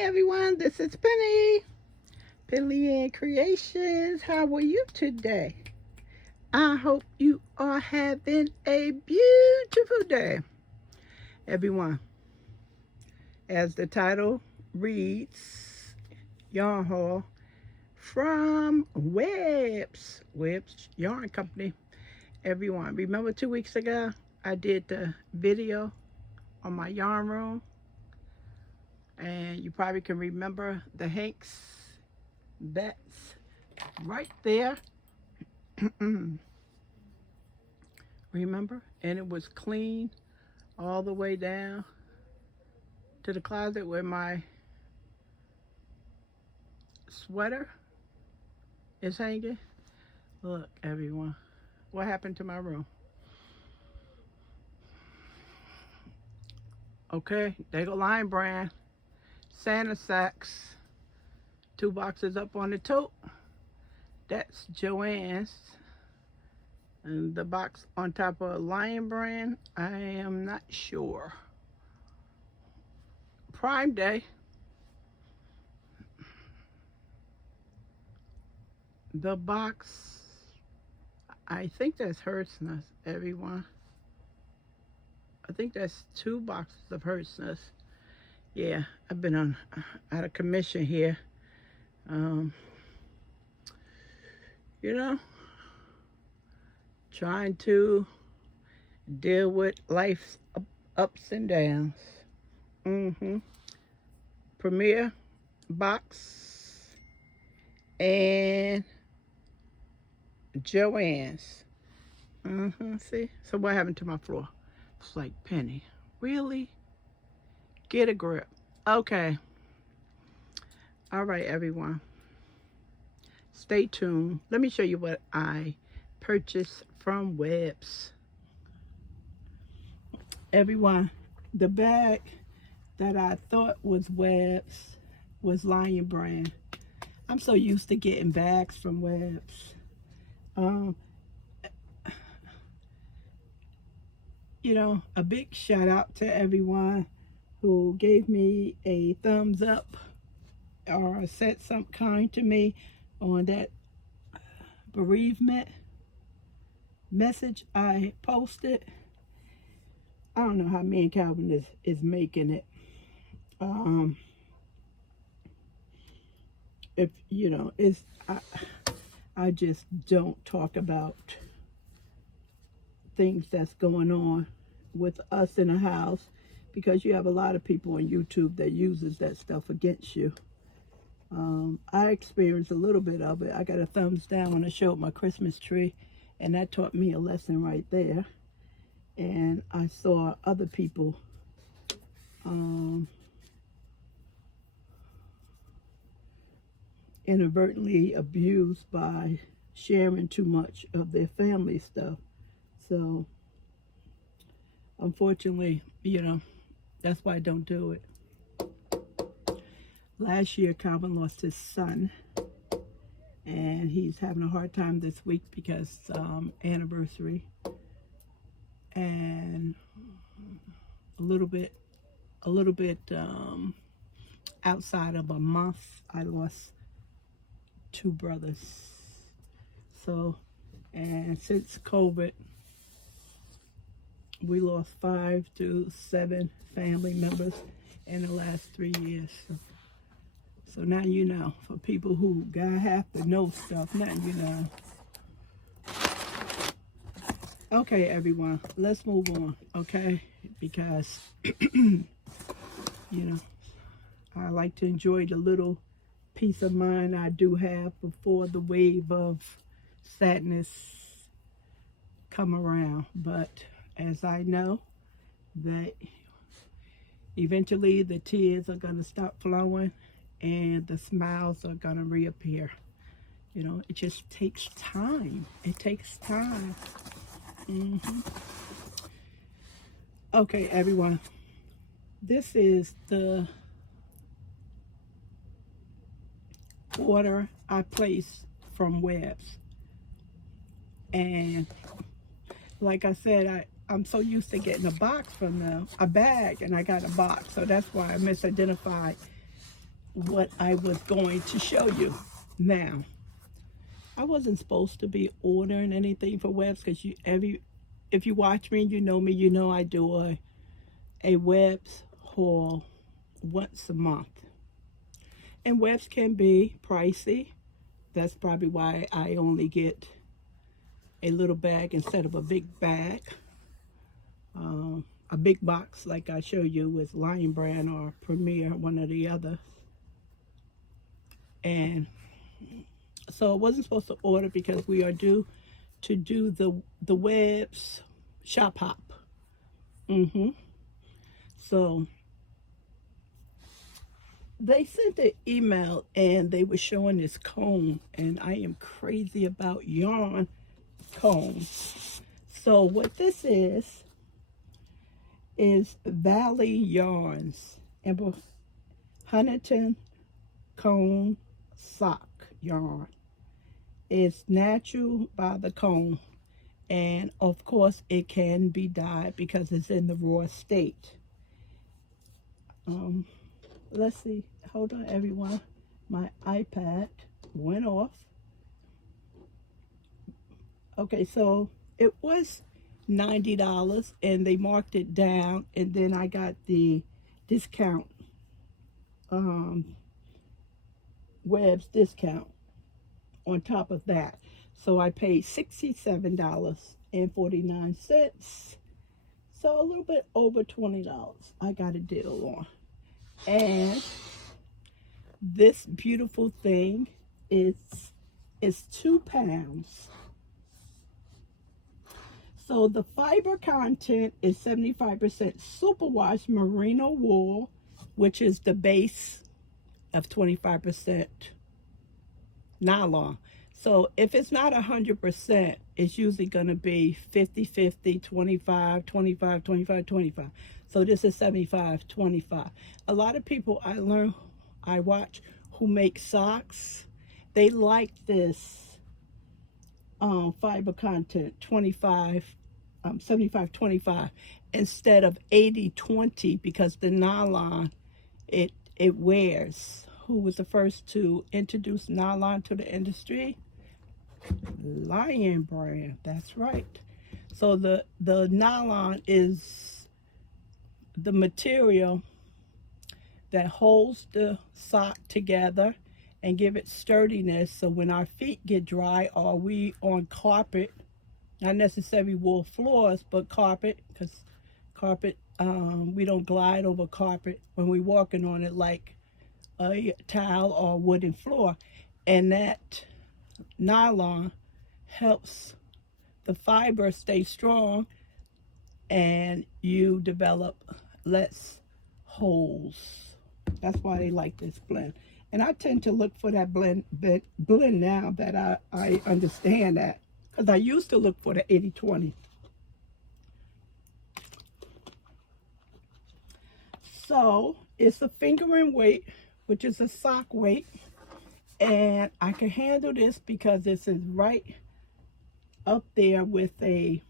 Hi everyone, this is Penny, Penley-Ann Creations. How are you today? I hope you are having a beautiful day. Everyone, as the title reads, Yarn Haul from Webb's Yarn Company. Everyone, remember 2 weeks ago I did the video on my yarn room? And you probably can remember the Hanks. That's right there. Remember? And it was clean all the way down to the closet where my sweater is hanging. Look, everyone, what happened to my room? Okay, they go Lion Brand. Santa sacks, 2 boxes up on the tote. That's Joann's. And the box on top of Lion Brand, I am not sure. Prime Day. The box, I think that's Hertzner's, everyone. I think that's 2 boxes of Hertzner's. Yeah, I've been out of commission here. You know, trying to deal with life's ups and downs. Premier box and Joann's. See? So what happened to my floor? It's like, Penny, really? Get a grip. Okay. All right, everyone. Stay tuned. Let me show you what I purchased from Webb's. Everyone, the bag that I thought was Webb's was Lion Brand. I'm so used to getting bags from Webb's. You know, a big shout out to everyone who gave me a thumbs up or said something kind to me on that bereavement message I posted. I don't know how me and Calvin is making it. If you know, it's I just don't talk about things that's going on with us in the house, because you have a lot of people on YouTube that uses that stuff against you. I experienced a little bit of it. I got a thumbs down when I showed my Christmas tree, and that taught me a lesson right there. And I saw other people inadvertently abused by sharing too much of their family stuff. So unfortunately, you know, that's why I don't do it. Last year, Calvin lost his son, and he's having a hard time this week because anniversary, and a little bit outside of a month, I lost 2 brothers. So, and since COVID, we lost 5 to 7 family members in the last 3 years. So now you know, for people who gotta have to know stuff, now you know. Okay, everyone, let's move on, okay? Because, you know, I like to enjoy the little peace of mind I do have before the wave of sadness come around. But as I know that eventually the tears are gonna stop flowing and the smiles are gonna reappear. You know, it just takes time. It takes time. Okay, everyone. This is the order I placed from Webb's. And like I said, I'm so used to getting a box from them, a bag, and I got a box. So that's why I misidentified what I was going to show you. Now, I wasn't supposed to be ordering anything for webs because if you watch me, you know me, you know I do a webs haul once a month. And webs can be pricey. That's probably why I only get a little bag instead of a big bag. A big box like I show you with Lion Brand or Premier, one or the other. And so I wasn't supposed to order because we are due to do the webs shop hop. So they sent an email and they were showing this comb, and I am crazy about yarn combs. So what this is Valley Yarns and Huntington comb sock yarn. It's natural by the comb, and of course it can be dyed because it's in the raw state. Let's see, hold on everyone, my iPad went off. Okay, so it was $90 and they marked it down, and then I got the discount, webs discount on top of that. So I paid $67.49. So a little bit over $20 I got a deal on. And this beautiful thing is 2 pounds. So the fiber content is 75% superwash merino wool, which is the base of 25% nylon. So if it's not 100%, it's usually going to be 50-50, 25, 25, 25, 25. So this is 75, 25. A lot of people I watch who make socks, they like this fiber content 75, 25 instead of 80, 20, because the nylon, it wears. Who was the first to introduce nylon to the industry? Lion Brand, that's right. So the nylon is the material that holds the sock together and give it sturdiness, so when our feet get dry or we on carpet, not necessarily wool floors, but carpet, because carpet, we don't glide over carpet when we're walking on it like a tile or wooden floor. And that nylon helps the fiber stay strong, and you develop less holes. That's why they like this blend. And I tend to look for that blend now that I understand that, because I used to look for the 80-20. So it's a fingering weight, which is a sock weight, and I can handle this because this is right up there with a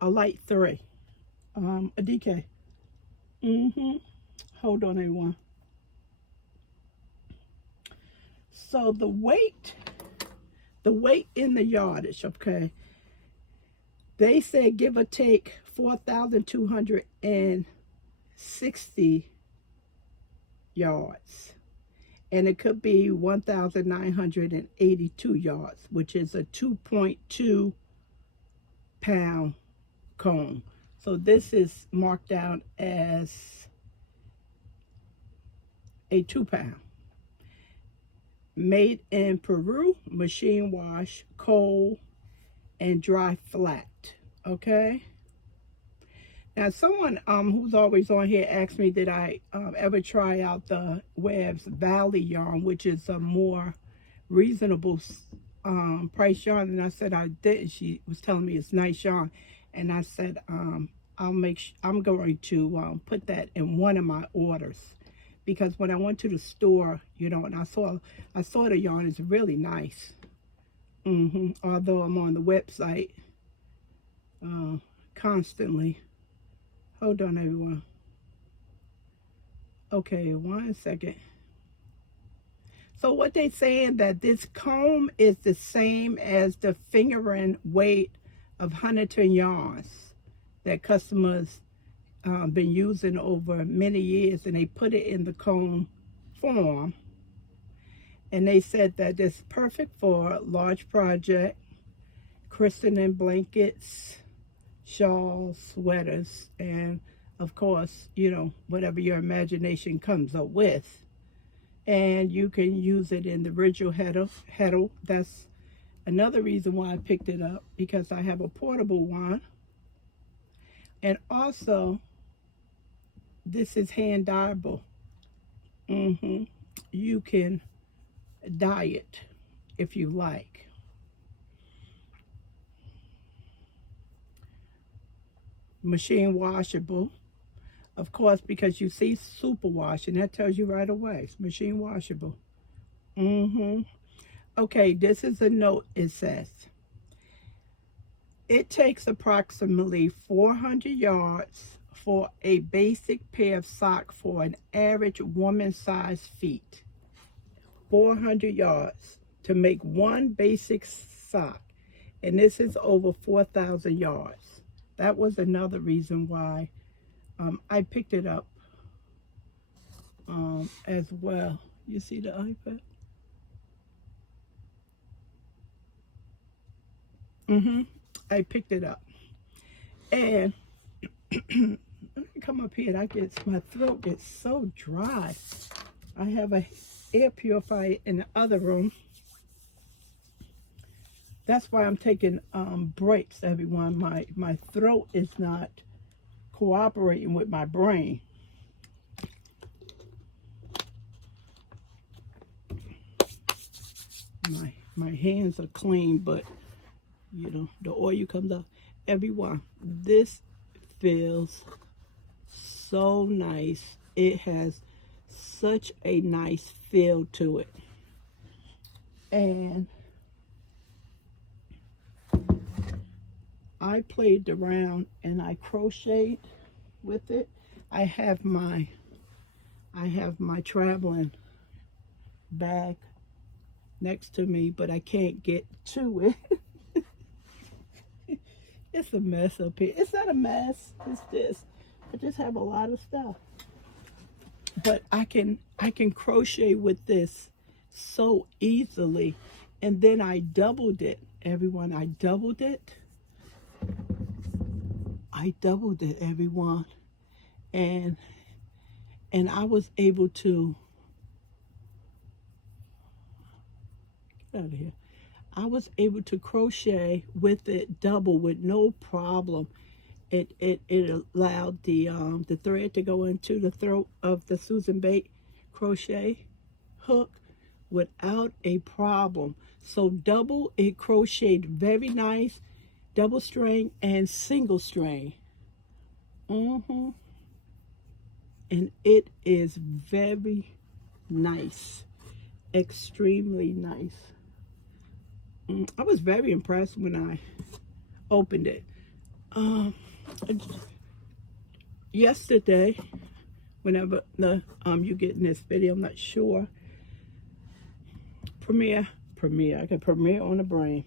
light 3, a DK. Hold on everyone. So the weight in the yardage, okay, they said give or take 4,260 yards, and it could be 1,982 yards, which is a 2.2 pound comb. So this is marked down as a 2 pound. Made in Peru, machine wash, cold, and dry flat. Okay. Now someone who's always on here asked me, did I ever try out the Webs Valley yarn, which is a more reasonable price yarn, and I said I didn't. She was telling me it's nice yarn, and I said I'm going to put that in one of my orders, because when I went to the store, you know, and I saw the yarn is really nice. Although I'm on the website constantly. Hold on, everyone. Okay, 1 second. So what they saying that this comb is the same as the fingering weight of Huntington yarns that customers been using over many years, and they put it in the comb form, and they said that it's perfect for large project, christening blankets, shawls, sweaters, and of course, you know, whatever your imagination comes up with. And you can use it in the original heddle. That's another reason why I picked it up, because I have a portable one. And also, this is hand dyeable. You can dye it if you like. Machine washable. Of course, because you see super wash, and that tells you right away. It's machine washable. Okay, this is a note. It says, it takes approximately 400 yards for a basic pair of socks for an average woman-sized feet. 400 yards to make one basic sock. And this is over 4,000 yards. That was another reason why I picked it up as well. You see the iPad? I picked it up. And let me come up here. My throat gets so dry. I have a air purifier in the other room. That's why I'm taking breaks, everyone. My throat is not cooperating with my brain. My hands are clean, but you know, the oil comes off. Everyone, this feels so nice. It has such a nice feel to it. And I played around and I crocheted with it. I have my traveling bag next to me, but I can't get to it. It's a mess up here. It's not a mess. It's this. I just have a lot of stuff. But I can crochet with this so easily. And then I doubled it. Everyone, I doubled it. Everyone. And I was able to get out of here. I was able to crochet with it double with no problem. It allowed the thread to go into the throat of the Susan Bate crochet hook without a problem. So double, it crocheted very nice, double string and single string. And it is very nice, extremely nice. I was very impressed when I opened it. Yesterday, whenever you get in this video, I'm not sure. I got Premiere on the brain.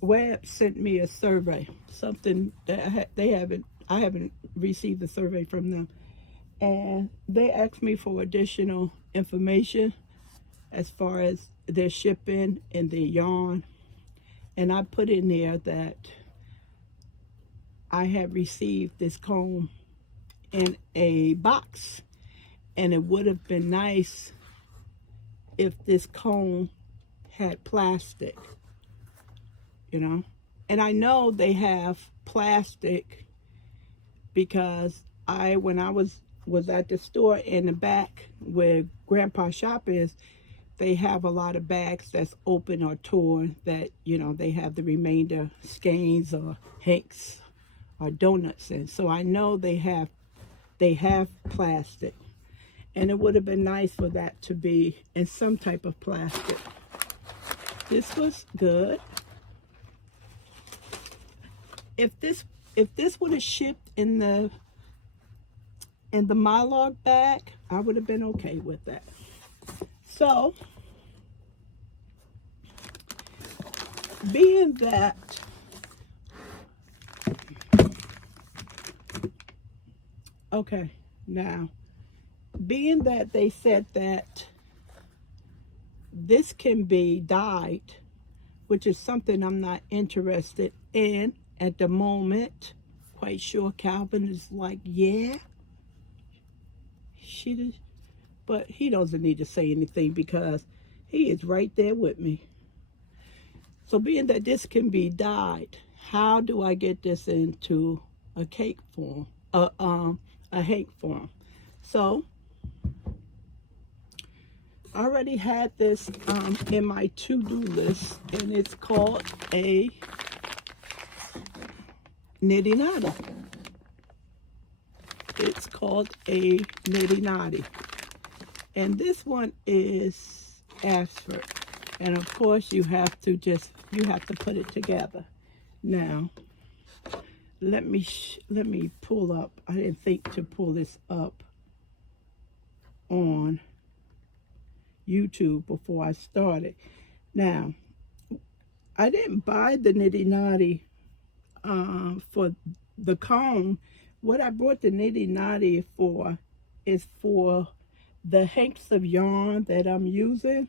Web sent me a survey, something that I haven't received a survey from them, and they asked me for additional information as far as their shipping and their yarn, and I put in there that I have received this comb in a box, and it would have been nice if this comb had plastic, you know. And I know they have plastic because when I was at the store in the back where Grandpa's shop is, they have a lot of bags that's open or torn that, you know, they have the remainder skeins or hanks or donuts in. So I know they have plastic. And it would have been nice for that to be in some type of plastic. This was good. If this would have shipped in the in the Mylar bag, I would have been okay with that. So, being that, okay, now, being that they said that this can be dyed, which is something I'm not interested in at the moment. Quite sure Calvin is like, yeah, she did, but he doesn't need to say anything because he is right there with me. So being that this can be dyed, how do I get this into a cake form, a hank form? So I already had this in my to-do list, and it's called a Niddy Noddy. It's called a Niddy Noddy. And this one is Ashford. And of course you have to put it together. Now, let me pull up. I didn't think to pull this up on YouTube before I started. Now, I didn't buy the Niddy Noddy for the cone. What I bought the Niddy Noddy for is for the hanks of yarn that I'm using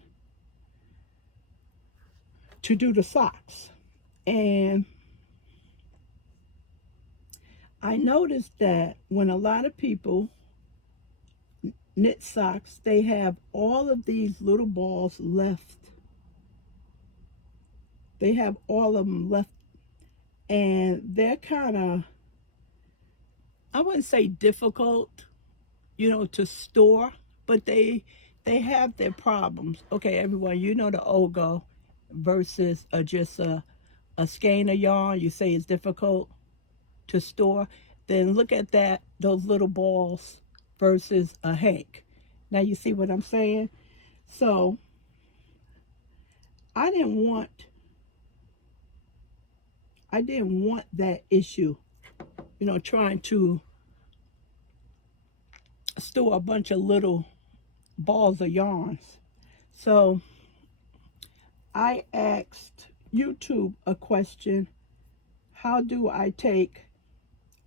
to do the socks. And I noticed that when a lot of people knit socks, they have all of these little balls left. They have all of them left, and they're kind of, I wouldn't say difficult, to store, but they have their problems. Okay, everyone, the Ogo versus just a skein of yarn. You say it's difficult to store. Then look at those little balls versus a hank. Now you see what I'm saying? So I didn't want that issue, trying to store a bunch of little balls of yarns. So I asked YouTube a question: how do I take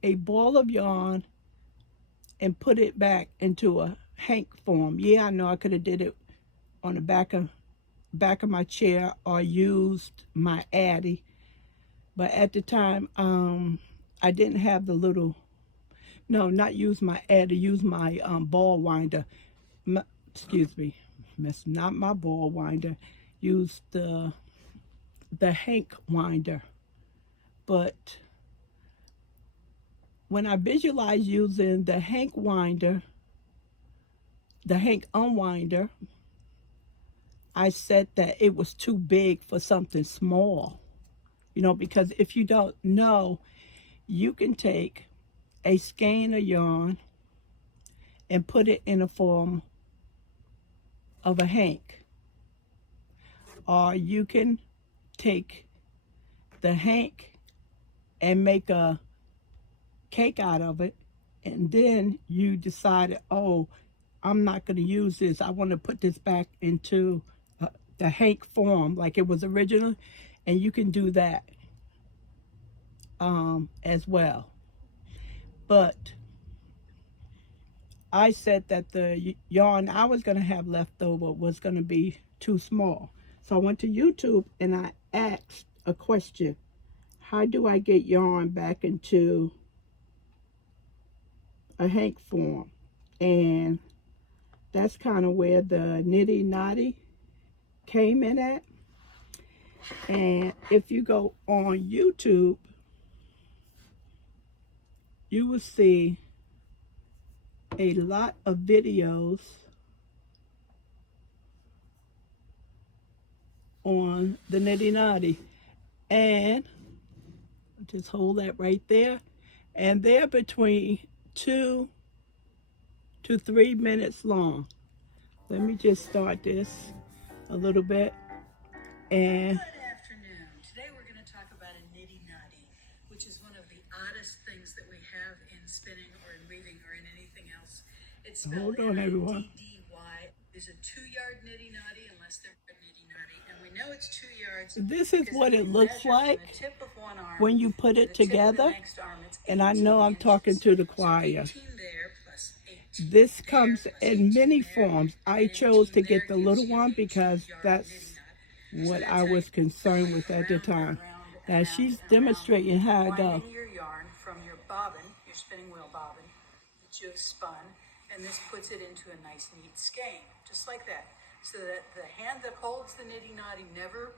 a ball of yarn and put it back into a hank form? Yeah, I know I could have did it on the back of my chair or used my Addy, but at the time I didn't have the little, not use my Addy, use my ball winder. Excuse me, not my ball winder. Use the hank winder. But when I visualized using the hank winder, the hank unwinder, I said that it was too big for something small. Because if you don't know, you can take a skein of yarn and put it in a form of a hank. Or you can take the hank and make a cake out of it, and then you decided, oh, I'm not going to use this. I want to put this back into the hank form like it was original, and you can do that as well. But I said that the yarn I was going to have left over was going to be too small. So I went to YouTube and I asked a question: how do I get yarn back into a hank form? And that's kind of where the Niddy Noddy came in at. And if you go on YouTube, you will see a lot of videos on the Niddy Noddy. And just hold that right there. And they're between 2 to 3 minutes long. Let me just start this a little bit. And good afternoon. Today we're going to talk about a nitty noddy, which is one of the oddest things that we have in spinning or in weaving or in anything else it's spelled Hold on, everyone. Niddy. Is a 2-yard nitty noddy unless they're nitty noddy. And we know it's 2 yards. This is what it looks like when you put it together. And I know I'm talking to the choir. This comes in many forms. I chose to get the little one because that's what I was concerned with at the time. Now she's demonstrating how it goes. Your yarn from your bobbin, your spinning wheel bobbin that you have spun, and this puts it into a nice neat skein, just like that, so that the hand that holds the nitty noddy never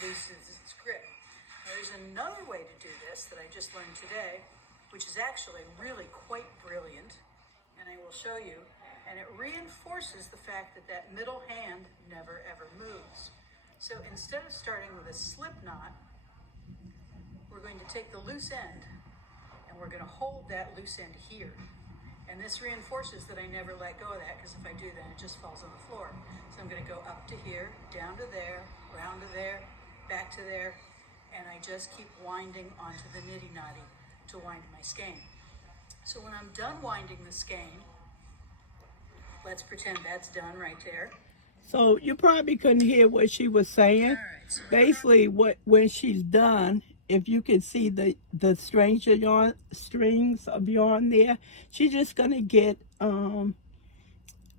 loses its grip. There's another way to do this that I just learned today, which is actually really quite brilliant, and I will show you, and it reinforces the fact that that middle hand never ever moves. So instead of starting with a slip knot, we're going to take the loose end and we're going to hold that loose end here. And this reinforces that I never let go of that, because if I do, then it just falls on the floor. So I'm going to go up to here, down to there, round to there, back to there, and I just keep winding onto the nitty noddy to wind my skein. So when I'm done winding the skein, let's pretend that's done right there. So you probably couldn't hear what she was saying. All right, so Basically, when she's done, if you can see the strings of yarn there, she's just gonna get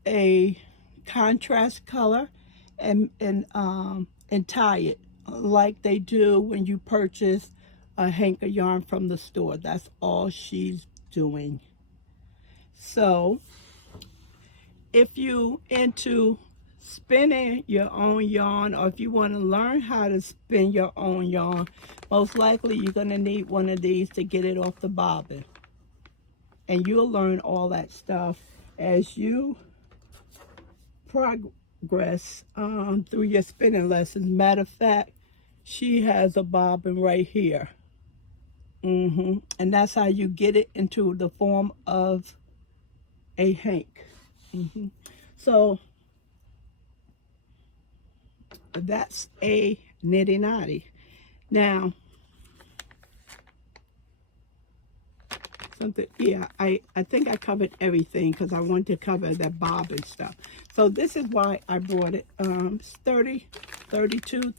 a contrast color and tie it like they do when you purchase a hank of yarn from the store. That's all she's doing. So if you into spinning your own yarn, or if you want to learn how to spin your own yarn, most likely you're going to need one of these to get it off the bobbin. And you'll learn all that stuff as you progress through your spinning lessons. Matter of fact, she has a bobbin right here. And that's how you get it into the form of a hank. So that's a nitty noddy. Now, I think I covered everything because I wanted to cover that bobbin stuff. So this is why I brought it. It's $30, $32,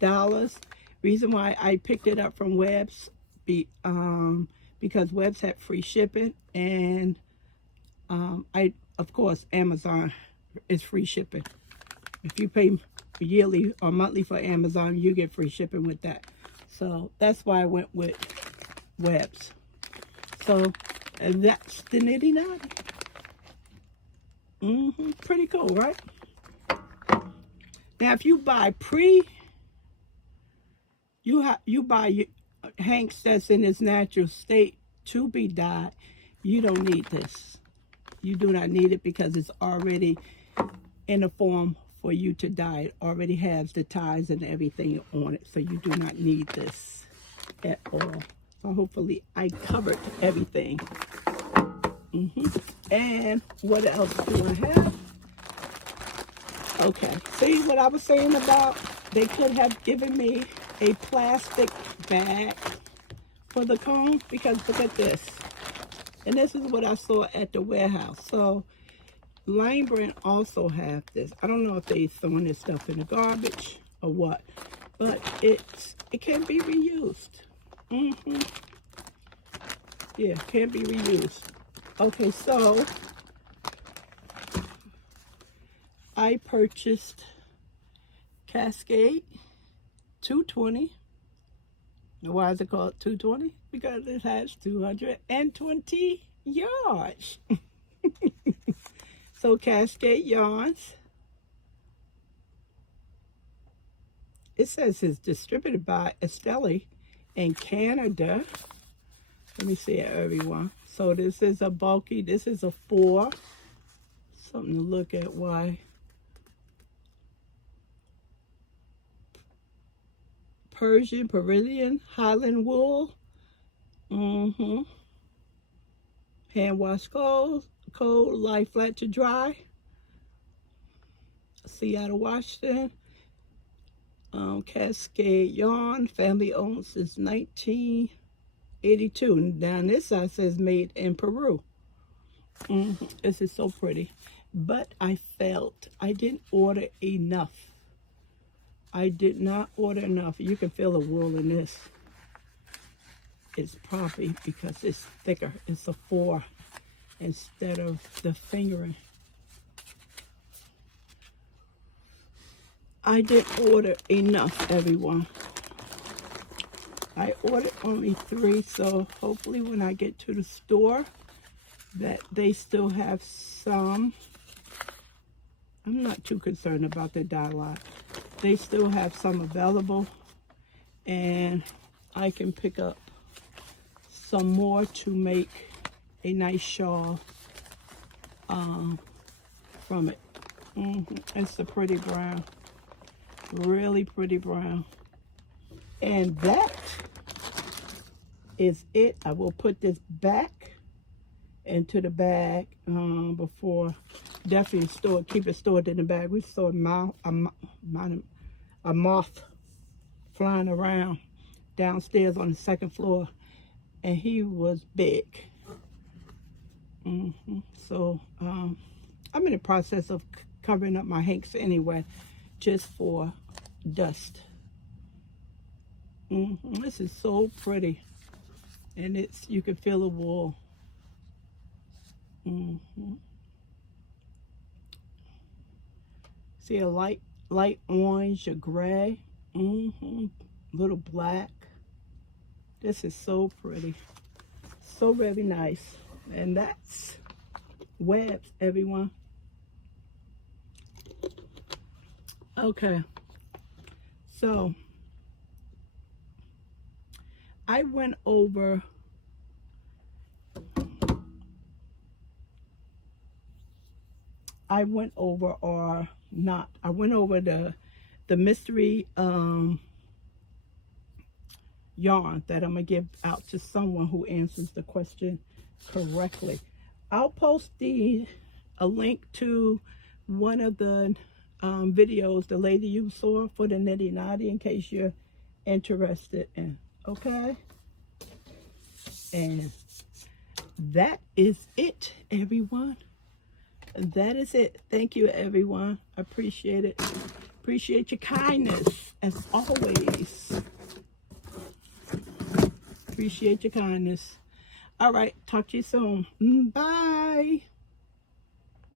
$33. Reason why I picked it up from Webb's, because Webb's had free shipping, and of course Amazon is free shipping. If you pay yearly or monthly for Amazon, you get free shipping with that. So that's why I went with Webb's. So that's the nitty noddy. Pretty cool, right? Now, if you buy you buy hanks that's in its natural state to be dyed, you don't need this. You do not need it because it's already in a form for you to dye. It already has the ties and everything on it, so you do not need this at all. So hopefully I covered everything. And what else do I have? Okay, see what I was saying about they could have given me a plastic bag for the comb, because look at this. And this is what I saw at the warehouse. So Lane Brand also have this. I don't know if they throwing this stuff in the garbage or what, but it can be reused. Yeah, can be reused. Okay, so I purchased Cascade 220. Why is it called 220? Because it has 220 yards. So Cascade Yarns. It says it's distributed by Estelle in Canada. Let me see it, everyone. So this is a bulky, this is a 4. Something to look at. Why? Persian, Peruvian, Highland wool. Hand wash cold, lie flat to dry. Seattle, Washington. Cascade Yarn, family owned since 1982. Down this side says made in Peru. This is so pretty. But I felt I didn't order enough. I did not order enough. You can feel the wool in this. It's probably because it's thicker. It's a 4 instead of the fingering. I didn't order enough, everyone. I ordered only 3, so hopefully when I get to the store that they still have some. I'm not too concerned about the dye lot. They still have some available, and I can pick up some more to make a nice shawl from it. It's a pretty brown, really pretty brown. And that is it. I will put this back into the bag before, definitely keep it stored in the bag. We saw a moth flying around downstairs on the 2nd floor, and he was big. So I'm in the process of covering up my hanks anyway, just for dust. This is so pretty, and you can feel the wool. See a light orange, a gray, little black. This is so pretty, so very nice. And that's webs, everyone. Okay, so I went over the mystery yarn that I'm gonna give out to someone who answers the question correctly. I'll post a link to one of the videos the lady you saw for the Niddy Noddy in case you're interested in. Okay, and that is it, everyone. That is it. Thank you, everyone. I appreciate it. Appreciate your kindness, as always. Appreciate your kindness. All right, talk to you soon. Bye.